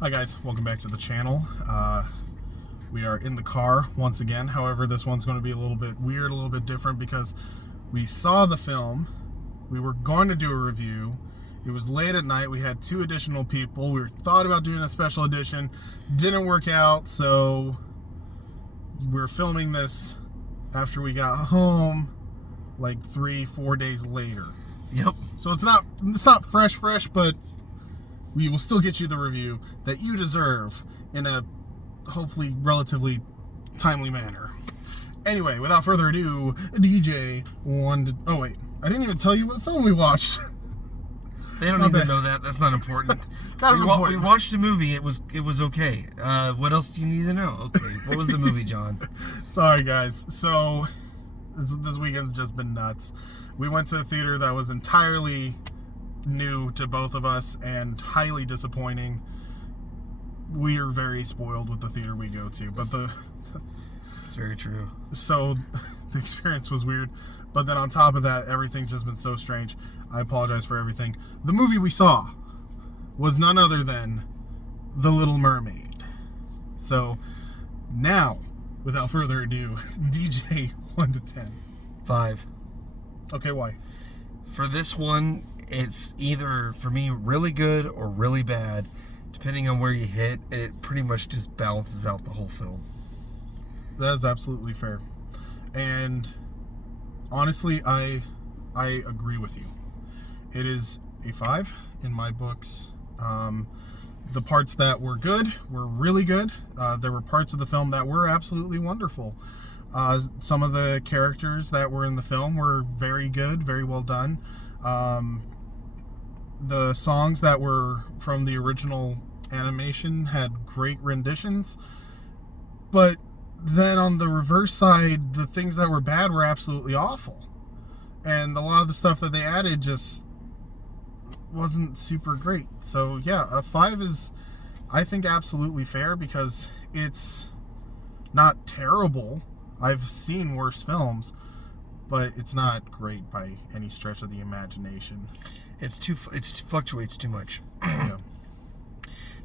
Hi guys, welcome back to the channel. We are in the car once again. However, this one's going to be a little bit weird, a little bit different because we saw the film. We were going to do a review. It was late at night. We had 2 additional people. We thought about doing a special edition. Didn't work out, so we're filming this after we got home like 3-4 days later. Yep. So it's not fresh, but we will still get you the review that you deserve in a hopefully relatively timely manner. Anyway, without further ado, DJ wanted... Oh, wait. I didn't even tell you what film we watched. They don't even know that. That's not important. We watched a movie. It was okay. What else do you need to know? Okay. What was the movie, John? Sorry, guys. So, this weekend's just been nuts. We went to a theater that was entirely new to both of us and highly disappointing. We are very spoiled with the theater we go to, but it's very true. So the experience was weird, but then on top of that, everything's just been so strange. I apologize for everything. The movie we saw was none other than The Little Mermaid. So now, without further ado, DJ 1 to 10. 5. Okay, why? For this one, it's either, for me, really good or really bad. Depending on where you hit, it pretty much just balances out the whole film. That is absolutely fair. And honestly, I agree with you. It is a 5 in my books. The parts that were good were really good. There were parts of the film that were absolutely wonderful. Some of the characters that were in the film were very good, very well done. The songs that were from the original animation had great renditions, but then on the reverse side, the things that were bad were absolutely awful, and a lot of the stuff that they added just wasn't super great. So yeah, a 5 is, I think, absolutely fair because it's not terrible. I've seen worse films, but it's not great by any stretch of the imagination. It fluctuates too much. Yeah.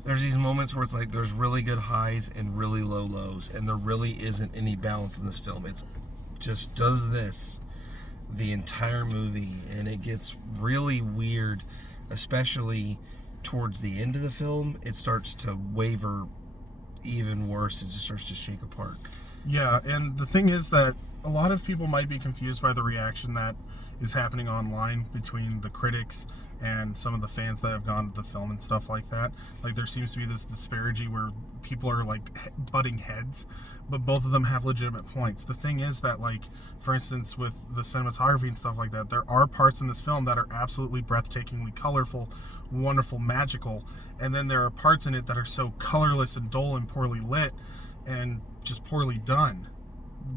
There's these moments where it's like there's really good highs and really low lows, and there really isn't any balance in this film. It's just does this the entire movie, and it gets really weird, especially towards the end of the film. It starts to waver even worse. It just starts to shake apart. Yeah, and the thing is that a lot of people might be confused by the reaction that is happening online between the critics and some of the fans that have gone to the film and stuff like that. Like, there seems to be this disparity where people are like butting heads, but both of them have legitimate points. The thing is that, like, for instance, with the cinematography and stuff like that, there are parts in this film that are absolutely breathtakingly colorful, wonderful, magical, and then there are parts in it that are so colorless and dull and poorly lit and just poorly done.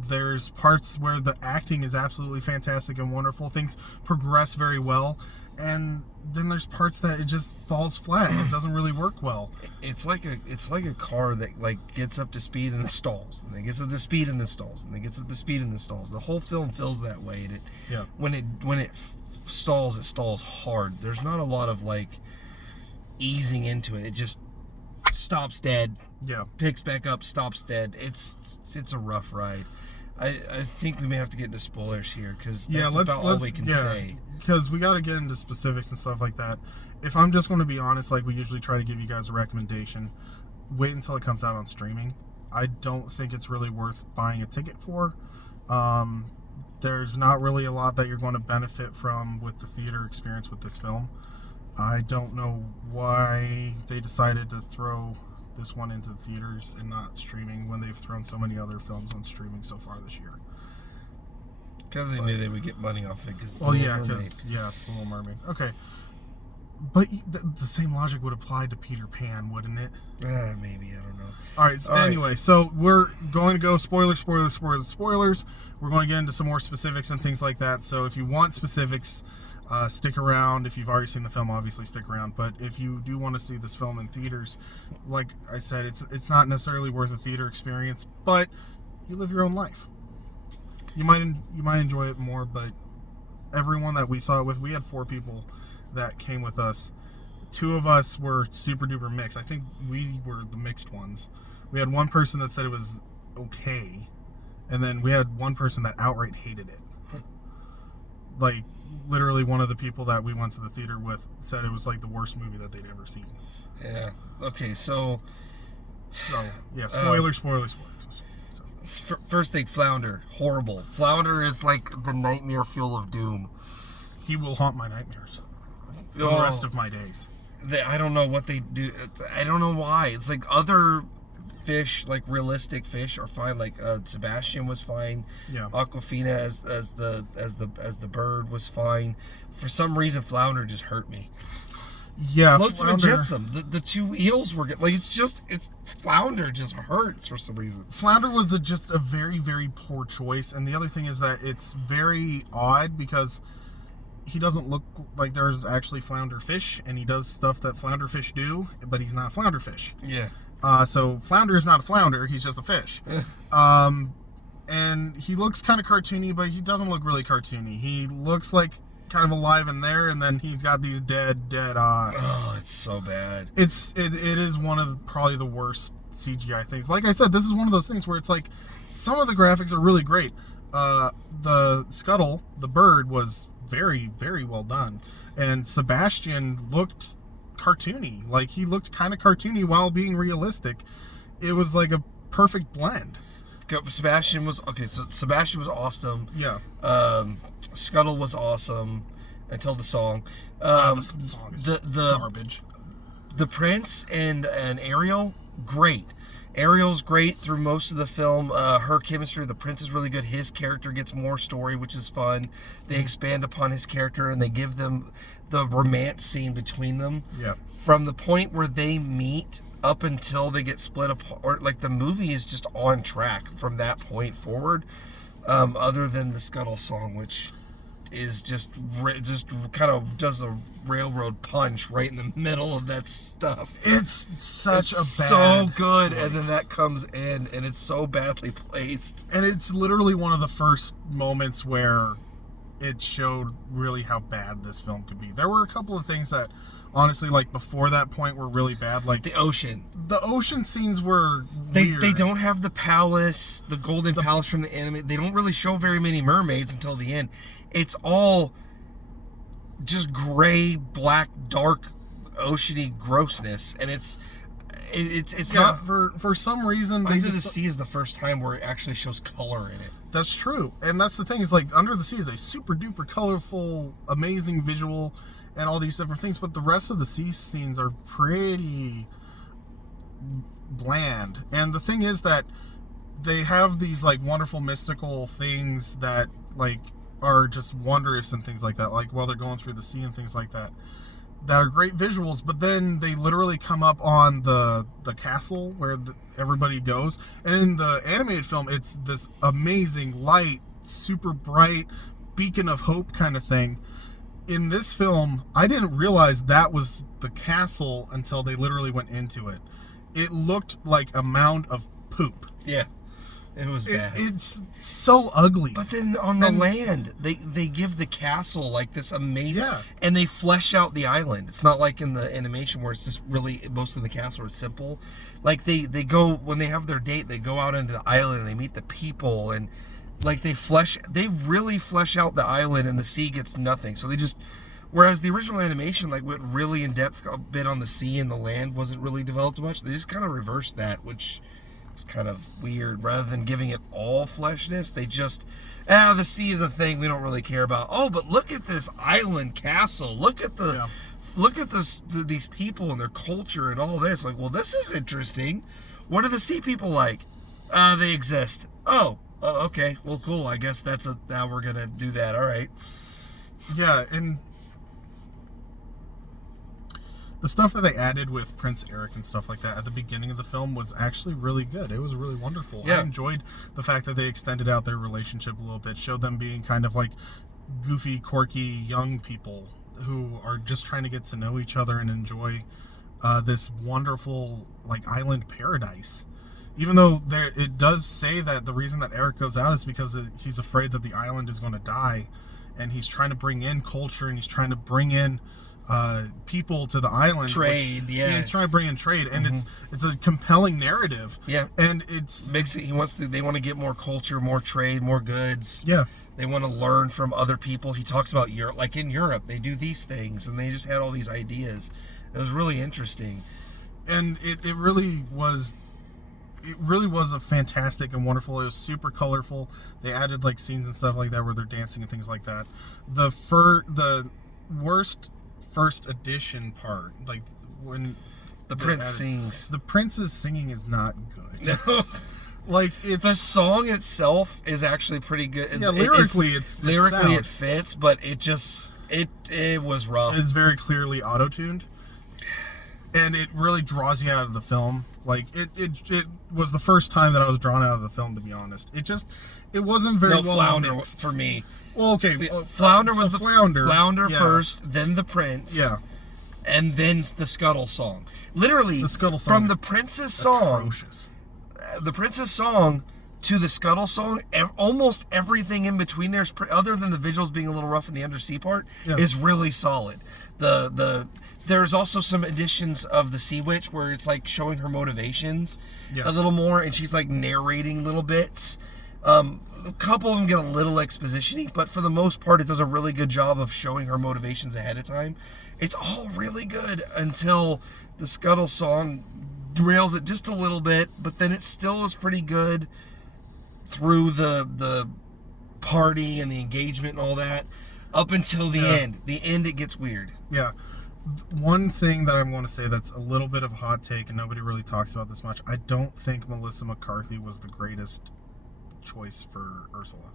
There's parts where the acting is absolutely fantastic and wonderful. Things progress very well, and then there's parts that it just falls flat. It doesn't really work well. It's like a car that like gets up to speed and then stalls, and then gets up to speed and then stalls, and then gets up to speed and then stalls. The whole film feels that way. And when it stalls, it stalls hard. There's not a lot of like easing into it. It just stops dead. Yeah. Picks back up, stops dead. It's a rough ride. I think we may have to get into spoilers here because that's about all we can say. Because we got to get into specifics and stuff like that. If I'm just going to be honest, like we usually try to give you guys a recommendation, wait until it comes out on streaming. I don't think it's really worth buying a ticket for. There's not really a lot that you're going to benefit from with the theater experience with this film. I don't know why they decided to throw this one into the theaters and not streaming when they've thrown so many other films on streaming so far this year. Because they knew they would get money off it. It's The Little Mermaid. Okay. But the same logic would apply to Peter Pan, wouldn't it? Maybe. I don't know. All right. Anyway, so we're going to go spoilers. We're going to get into some more specifics and things like that. So if you want specifics, stick around. If you've already seen the film, obviously stick around. But if you do want to see this film in theaters, like I said, it's not necessarily worth a theater experience, but you live your own life. You might enjoy it more, but everyone that we saw it with, we had 4 people that came with us. two of us were super duper mixed. I think we were the mixed ones. We had one person that said it was okay, and then we had one person that outright hated it. Like, literally one of the people that we went to the theater with said it was like the worst movie that they'd ever seen. Yeah. Okay, so yeah, spoilers. So. First thing, Flounder. Horrible. Flounder is like the nightmare fuel of doom. He will haunt my nightmares for the rest of my days. I don't know what they do. I don't know why. It's like other fish, like realistic fish, are fine. Like Sebastian was fine. Yeah. Aquafina as the bird was fine. For some reason, Flounder just hurt me. Yeah, Flotsam and Jetsam. The two eels were like it's Flounder just hurts for some reason. Flounder was just a very, very poor choice, and the other thing is that it's very odd because he doesn't look like there's actually flounder fish, and he does stuff that flounder fish do, but he's not a flounder fish. Yeah. So flounder is not a flounder; he's just a fish. And he looks kind of cartoony, but he doesn't look really cartoony. He looks like kind of alive in there, and then he's got these dead eyes. Oh, it's so bad. It is one of probably the worst CGI things. Like I said, this is one of those things where it's like some of the graphics are really great. The Scuttle, the bird, was very, very well done, and Sebastian looked cartoony. Like, he looked kind of cartoony while being realistic. It was like a perfect blend. Sebastian was awesome. Yeah. Scuttle was awesome until the song. The song is garbage. The Prince and Ariel, great. Ariel's great through most of the film. Her chemistry, the Prince is really good. His character gets more story, which is fun. They expand upon his character, and they give them the romance scene between them. Yeah. From the point where they meet up until they get split apart, like, the movie is just on track from that point forward. Other than the Scuttle song, which is just kind of does a railroad punch right in the middle of that stuff. It's such a bad so good choice. And then that comes in and it's so badly placed, and it's literally one of the first moments where it showed really how bad this film could be. There were a couple of things that honestly, like, before that point were really bad. Like the ocean scenes were weird. weird. They don't have the palace, the golden palace from the anime. They don't really show very many mermaids until the end. It's all just gray, black, dark, oceany grossness, and it's not. For some reason, Under the Sea is the first time where it actually shows color in it. That's true, and that's the thing, is like Under the Sea is a super duper colorful, amazing visual, and all these different things, but the rest of the sea scenes are pretty bland. And the thing is that they have these like wonderful mystical things that like are just wondrous and things like that, like while they're going through the sea and things like that are great visuals, but then they literally come up on the castle where everybody goes, and in the animated film it's this amazing light, super bright beacon of hope kind of thing. In this film, I didn't realize that was the castle until they literally went into it. It looked like a mound of poop. Yeah, it was bad. It's so ugly. But then on the land, they give the castle like this amazing, and they flesh out the island. It's not like in the animation where it's just really, most of the castle is simple. Like they go, when they have their date, they go out into the island and they meet the people, and like they really flesh out the island, and the sea gets nothing. So they just, whereas the original animation like went really in depth a bit on the sea, and the land wasn't really developed much, they just kind of reversed that, which is kind of weird. Rather than giving it all fleshness, they just, the sea is a thing we don't really care about. Oh, but look at this island castle. Look at these people and their culture and all this. Like, well, this is interesting. What are the sea people like? They exist. Oh, okay. Well, cool. I guess that's how we're gonna do that. All right. Yeah, and the stuff that they added with Prince Eric and stuff like that at the beginning of the film was actually really good. It was really wonderful. Yeah. I enjoyed the fact that they extended out their relationship a little bit, showed them being kind of like goofy, quirky young people who are just trying to get to know each other and enjoy this wonderful like island paradise. Even though it does say that the reason that Eric goes out is because he's afraid that the island is going to die, and he's trying to bring in culture, and he's trying to bring in people to the island. Trade, yeah. He's trying to bring in trade, and it's a compelling narrative. Yeah. And it's makes it. They want to get more culture, more trade, more goods. Yeah. They want to learn from other people. He talks about Europe, like in Europe, they do these things, and they just had all these ideas. It was really interesting. And it really was. It really was a fantastic and wonderful. It was super colorful. They added like scenes and stuff like that where they're dancing and things like that. The worst first edition part, like when the prince sings. The prince's singing is not good. Like it's the song itself is actually pretty good. Yeah, lyrically it fits, but it was rough. It's very clearly auto-tuned, and it really draws you out of the film. Like it was the first time that I was drawn out of the film, to be honest. It wasn't very well Flounder mixed for me. Well, okay, Flounder was the Flounder yeah. first, then the Prince, yeah, and then the Scuttle song. Literally, the Scuttle song from the Prince's song, atrocious. The Prince's song to the Scuttle song, almost everything in between there, other than the visuals being a little rough in the undersea part, is really solid. There's also some additions of the Sea Witch where it's like showing her motivations a little more, and she's like narrating little bits. A couple of them get a little exposition-y, but for the most part, it does a really good job of showing her motivations ahead of time. It's all really good until the Scuttle song derails it just a little bit, but then it still is pretty good through the party and the engagement and all that, up until the end. The end, it gets weird. Yeah. One thing that I'm going to say that's a little bit of a hot take, and nobody really talks about this much, I don't think Melissa McCarthy was the greatest choice for Ursula.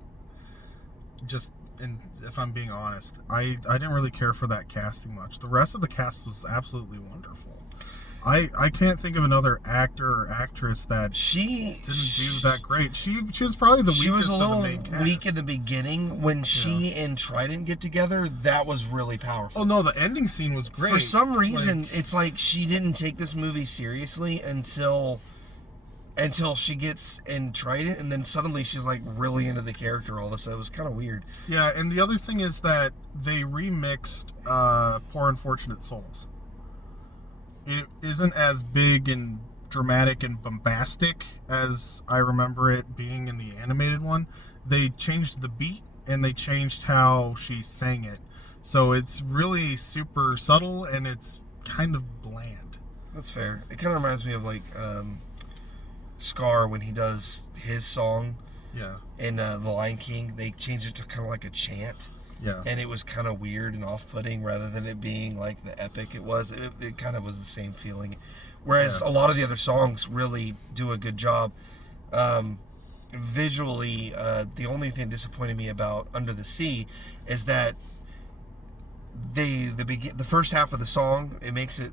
If I'm being honest, I didn't really care for that casting much. The rest of the cast was absolutely wonderful. I can't think of another actor or actress that didn't do that great. She was probably the weakest of the main cast. She was a little weak in the beginning. When she and Trident get together, that was really powerful. Oh no, the ending scene was great. For some reason, it's like she didn't take this movie seriously until she gets in Trident, and then suddenly she's like really into the character all of a sudden. It was kind of weird. Yeah, and the other thing is that they remixed Poor Unfortunate Souls. It isn't as big and dramatic and bombastic as I remember it being in the animated one. They changed the beat and they changed how she sang it. So it's really super subtle and it's kind of bland. That's fair. It kind of reminds me of like Scar when he does his song. Yeah. In The Lion King, they changed it to kind of like a chant. Yeah. And it was kind of weird and off-putting rather than it being like the epic it was. It kind of was the same feeling. Whereas a lot of the other songs really do a good job. Visually, the only thing disappointed me about Under the Sea is that the first half of the song, it makes it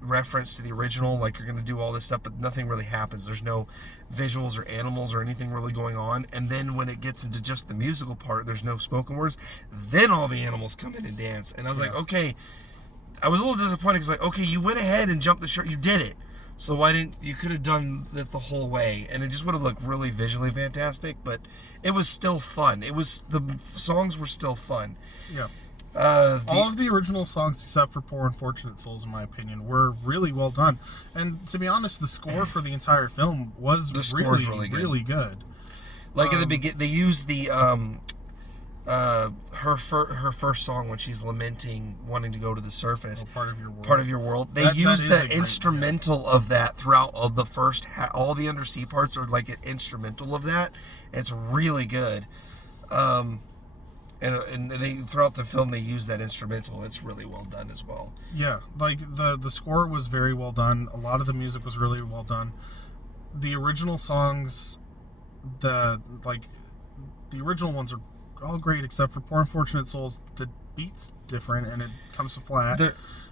reference to the original, like you're going to do all this stuff, but nothing really happens. There's no visuals or animals or anything really going on. And then when it gets into just the musical part, there's no spoken words. Then all the animals come in and dance. And I was like, okay, I was a little disappointed because like, okay, you went ahead and jumped the shark. You did it. So why didn't you could have done it the whole way, and it just would have looked really visually fantastic. But it was still fun. The songs were still fun. Yeah. All of the original songs, except for Poor Unfortunate Souls, in my opinion, were really well done. And to be honest, the score for the entire film was really good. Like in the beginning, they used the her first song when she's lamenting wanting to go to the surface. Part of Your World. Part of Your World. They used the instrumental of that throughout the first all the undersea parts are like an instrumental of that. It's really good. And they throughout the film they use that instrumental. It's really well done as well. Yeah, like the score was very well done. A lot of the music was really well done. The original songs, the original ones are all great except for Poor Unfortunate Souls. The beat's different and it comes to flat.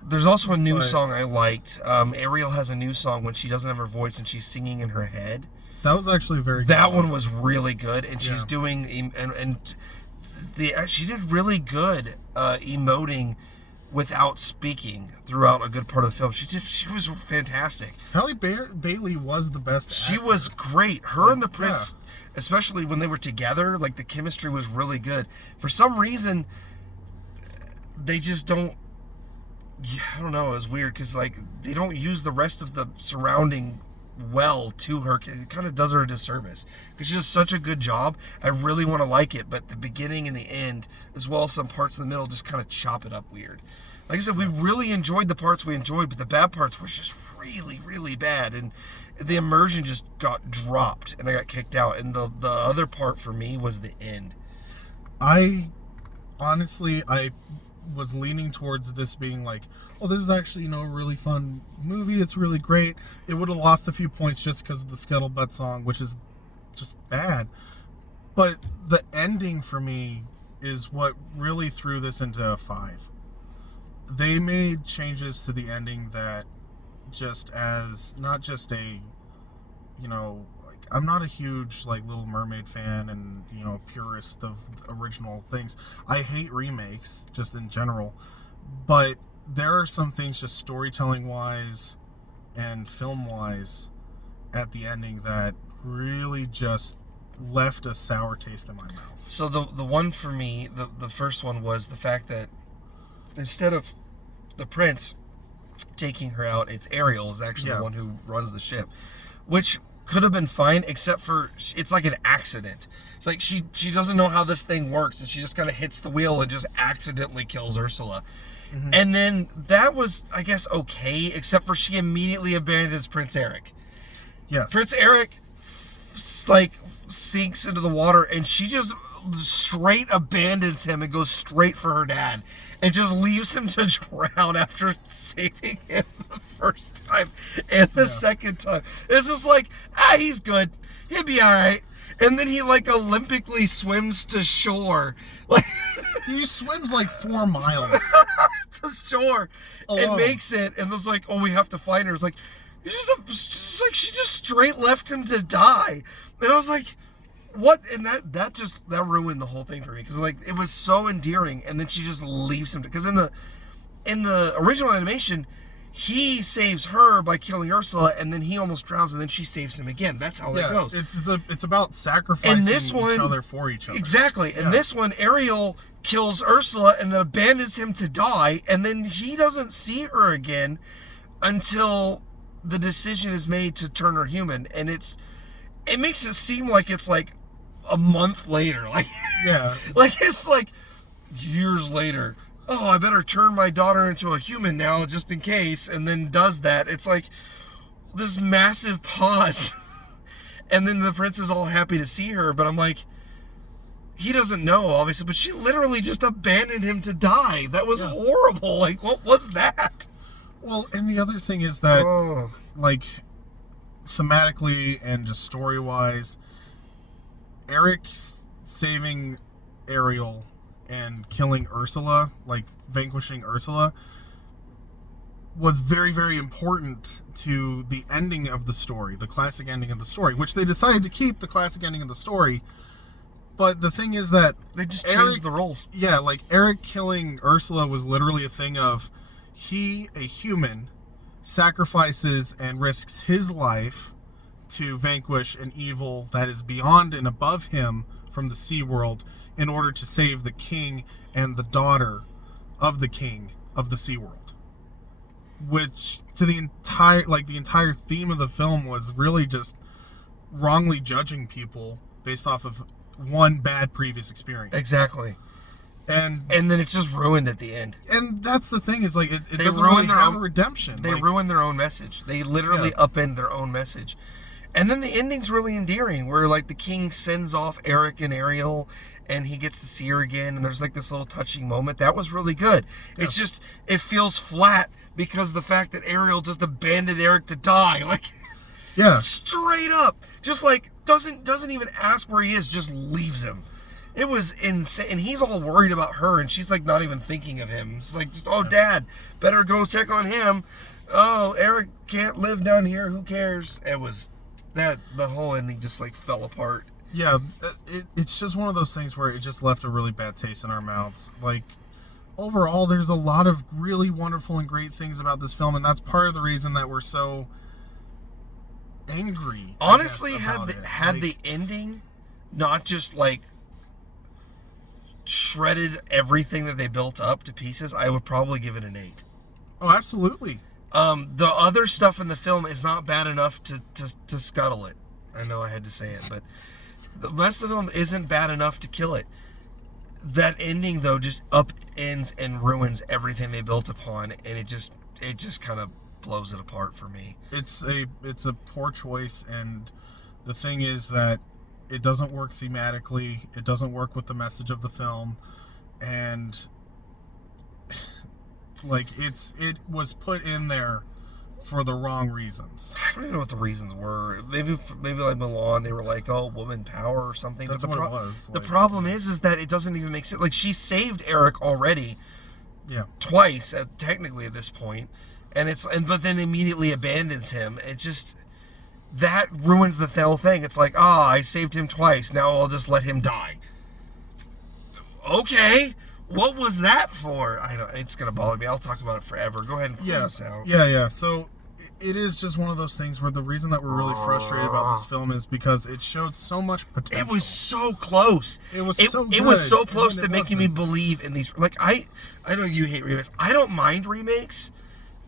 There's also a new song I liked. Ariel has a new song when she doesn't have her voice and she's singing in her head. That was actually very good. That one was really good, and she's doing she did really good emoting without speaking throughout a good part of the film. She was fantastic. Halle Bailey was the best She actor. was great. Her and the Prince, especially when they were together, like the chemistry was really good. For some reason, they just don't yeah, I don't know. It was weird because like they don't use the rest of the surrounding well to her. It kind of does her a disservice because she does such a good job. I really want to like it, but the beginning and the end, as well as some parts in the middle, just kind of chop it up weird. Like I said, we really enjoyed the parts we enjoyed, but the bad parts were just really, really bad, and the immersion just got dropped, and I got kicked out. And the other part for me was the end. I honestly, I was leaning towards this being like, oh, this is actually, a really fun movie. It's really great. It would have lost a few points just because of the Scuttlebutt song, which is just bad. But the ending for me is what really threw this into a 5. They made changes to the ending that just as, not just a, like, I'm not a huge, like, Little Mermaid fan and, purist of original things. I hate remakes, just in general. But there are some things just storytelling-wise and film-wise at the ending that really just left a sour taste in my mouth. So the one for me, the first one was the fact that instead of the prince taking her out, it's Ariel is actually the one who runs the ship, which could have been fine, except for it's like an accident. It's like she doesn't know how this thing works, and she just kind of hits the wheel and just accidentally kills Ursula. Mm-hmm. And then that was, I guess, okay, except for she immediately abandons Prince Eric. Yes. Prince Eric sinks into the water, and she just straight abandons him and goes straight for her dad and just leaves him to drown after saving him the first time and the second time. It's just like, he's good, he'll be all right. And then he like Olympically swims to shore, like he swims like 4 miles to shore and makes it, and was like, oh, we have to find her. It's like, it's like she just straight left him to die. And I was like, what? And that ruined the whole thing for me, because like it was so endearing, and then she just leaves him, because in the original animation, he saves her by killing Ursula, and then he almost drowns, and then she saves him again. That's how that goes. It's about sacrificing each other for each other. Exactly. In this one, Ariel kills Ursula and then abandons him to die, and then he doesn't see her again until the decision is made to turn her human, and it makes it seem like it's like a month later, like like it's like years later. Oh, I better turn my daughter into a human now just in case, and then does that. It's like this massive pause. And then the prince is all happy to see her, but I'm like, he doesn't know, obviously, but she literally just abandoned him to die. That was horrible. Like, what was that? Well, and the other thing is that, like, thematically and just story-wise, Eric's saving Ariel and killing Ursula, like vanquishing Ursula, was very, very important to the ending of the story, the classic ending of the story, which they decided to keep the classic ending of the story. But the thing is that they just changed the roles. Yeah, like Eric killing Ursula was literally a thing of he, a human, sacrifices and risks his life to vanquish an evil that is beyond and above him from the sea world in order to save the king and the daughter of the king of the sea world. Which to the entire theme of the film was really just wrongly judging people based off of one bad previous experience. Exactly. And then it's just ruined at the end. And that's the thing, is like it doesn't really have a redemption. They ruin their own message. They literally upend their own message. And then the ending's really endearing, where like the king sends off Eric and Ariel, and he gets to see her again, and there's like this little touching moment. That was really good. Yeah. It's just, it feels flat because of the fact that Ariel just abandoned Eric to die. Like, straight up, just like doesn't even ask where he is, just leaves him. It was insane, and he's all worried about her, and she's like not even thinking of him. It's like, just, Dad, better go check on him. Oh, Eric can't live down here. Who cares? It was that the whole ending just like fell apart. Yeah, it's just one of those things where it just left a really bad taste in our mouths. Like, overall, there's a lot of really wonderful and great things about this film, and that's part of the reason that we're so angry. Honestly, had the ending not just like shredded everything that they built up to pieces, I would probably give it an 8. Oh, absolutely. The other stuff in the film is not bad enough to scuttle it. I know I had to say it, but the rest of the film isn't bad enough to kill it. That ending, though, just upends and ruins everything they built upon, and it just kind of blows it apart for me. It's a poor choice, and the thing is that it doesn't work thematically. It doesn't work with the message of the film, and like it was put in there for the wrong reasons. I don't even know what the reasons were. Maybe like Milan, they were like, "Oh, woman power" or something. That's what it was. The problem is that it doesn't even make sense. Like, she saved Eric already, Yeah. twice, technically at this point, but then immediately abandons him. It just that ruins the whole thing. It's like, I saved him twice. Now I'll just let him die. Okay. What was that for? I don't. It's gonna bother me. I'll talk about it forever. Go ahead and close this out. Yeah. So it is just one of those things where the reason that we're really frustrated about this film is because it showed so much potential. It was so close. It was so good. It was so close to making me believe in these. Like, I know you hate remakes. I don't mind remakes.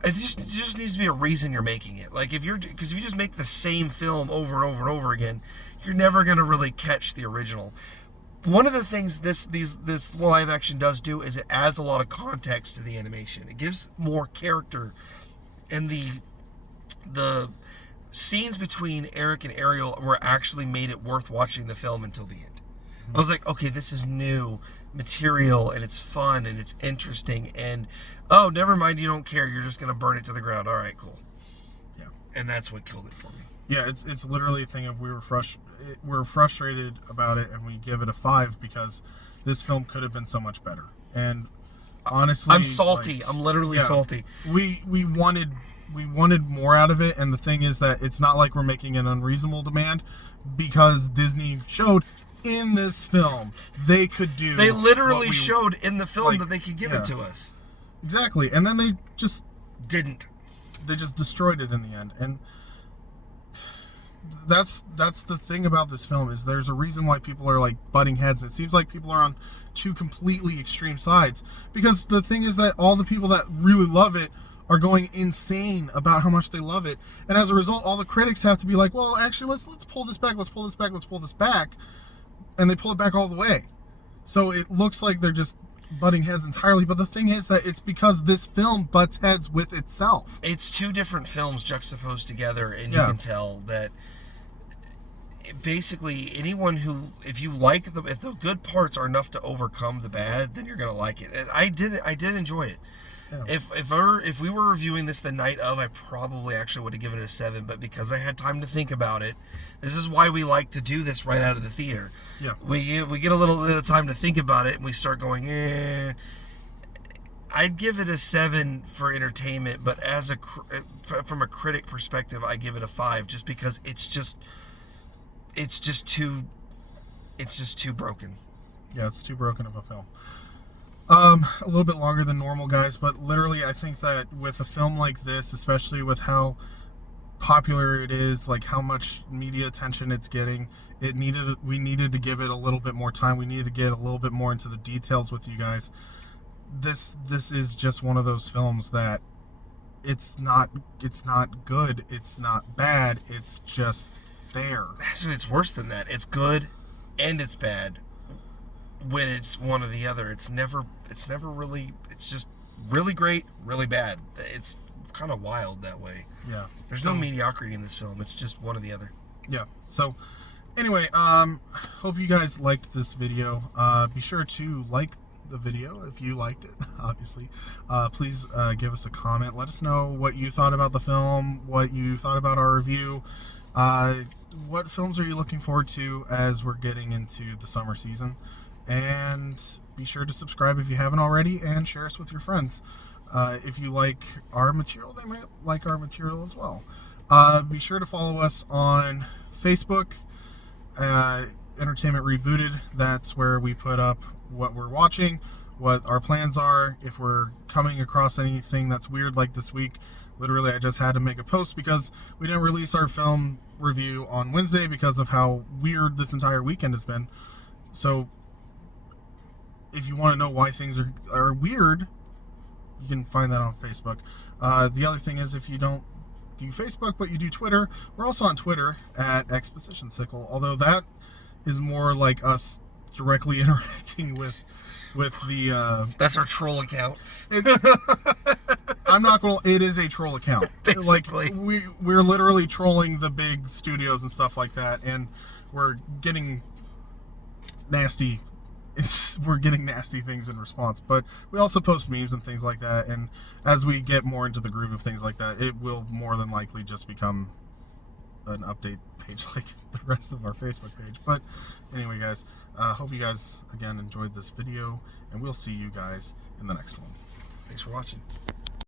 It just needs to be a reason you're making it. Like, because if you just make the same film over and over and over again, you're never gonna really catch the original. One of the things this live action does do is it adds a lot of context to the animation. It gives more character, and the scenes between Eric and Ariel were actually made it worth watching the film until the end. I was like, okay, this is new material, and it's fun, and it's interesting, and oh, never mind, you don't care, you're just gonna burn it to the ground. All right, cool. Yeah. And that's what killed it for me. Yeah, it's literally a thing of we're frustrated about it, and we give it a 5 because this film could have been so much better. And honestly, I'm salty. I'm literally salty. We wanted more out of it, and the thing is that it's not like we're making an unreasonable demand, because Disney showed in this film they could do. They literally showed in the film that they could give it to us. Exactly, and then they just didn't. They just destroyed it in the end, and that's the thing about this film is there's a reason why people are like butting heads. It seems like people are on two completely extreme sides, because the thing is that all the people that really love it are going insane about how much they love it, and as a result, all the critics have to be like, well, actually, let's pull this back, let's pull this back, and they pull it back all the way. So it looks like they're just butting heads entirely, but the thing is that it's because this film butts heads with itself. It's two different films juxtaposed together, and you can tell that basically anyone who, if the good parts are enough to overcome the bad, then you're gonna like it. And I did enjoy it. Yeah. If we were reviewing this the night of, I probably actually would have given it a 7, but because I had time to think about it, this is why we like to do this right out of the theater. Yeah. We get a little bit of time to think about it, and we start going, I'd give it a 7 for entertainment, but from a critic perspective, I give it a 5, just because it's just too broken. Yeah, it's too broken of a film. A little bit longer than normal, guys, but literally I think that with a film like this, especially with how popular it is, like how much media attention it's getting, we needed to give it a little bit more time. We needed to get a little bit more into the details with you guys. This is just one of those films that it's not good, it's not bad, it's just there. Actually, it's worse than that. It's good and it's bad. When it's one or the other, it's never really, it's just really great, really bad. It's kind of wild that way. Yeah. There's no mediocrity in this film. It's just one or the other. Yeah. So anyway, hope you guys liked this video. Be sure to like the video if you liked it, obviously. Please give us a comment. Let us know what you thought about the film, what you thought about our review. What films are you looking forward to as we're getting into the summer season? And be sure to subscribe if you haven't already, and share us with your friends. If you like our material, they might like our material as well. Be sure to follow us on Facebook, Entertainment Rebooted. That's where we put up what we're watching, what our plans are. If we're coming across anything that's weird like this week, literally I just had to make a post because we didn't release our film review on Wednesday because of how weird this entire weekend has been. So if you want to know why things are weird, you can find that on Facebook. The other thing is, if you don't do Facebook but you do Twitter, we're also on Twitter at Exposition Sickle, although that is more like us directly interacting with the That's our troll account. I'm not gonna. It is a troll account. Basically. Like we're literally trolling the big studios and stuff like that, and we're getting nasty. We're getting nasty things in response, but we also post memes and things like that. And as we get more into the groove of things like that, it will more than likely just become an update page like the rest of our Facebook page. But anyway, guys, hope you guys again enjoyed this video, and we'll see you guys in the next one. Thanks for watching.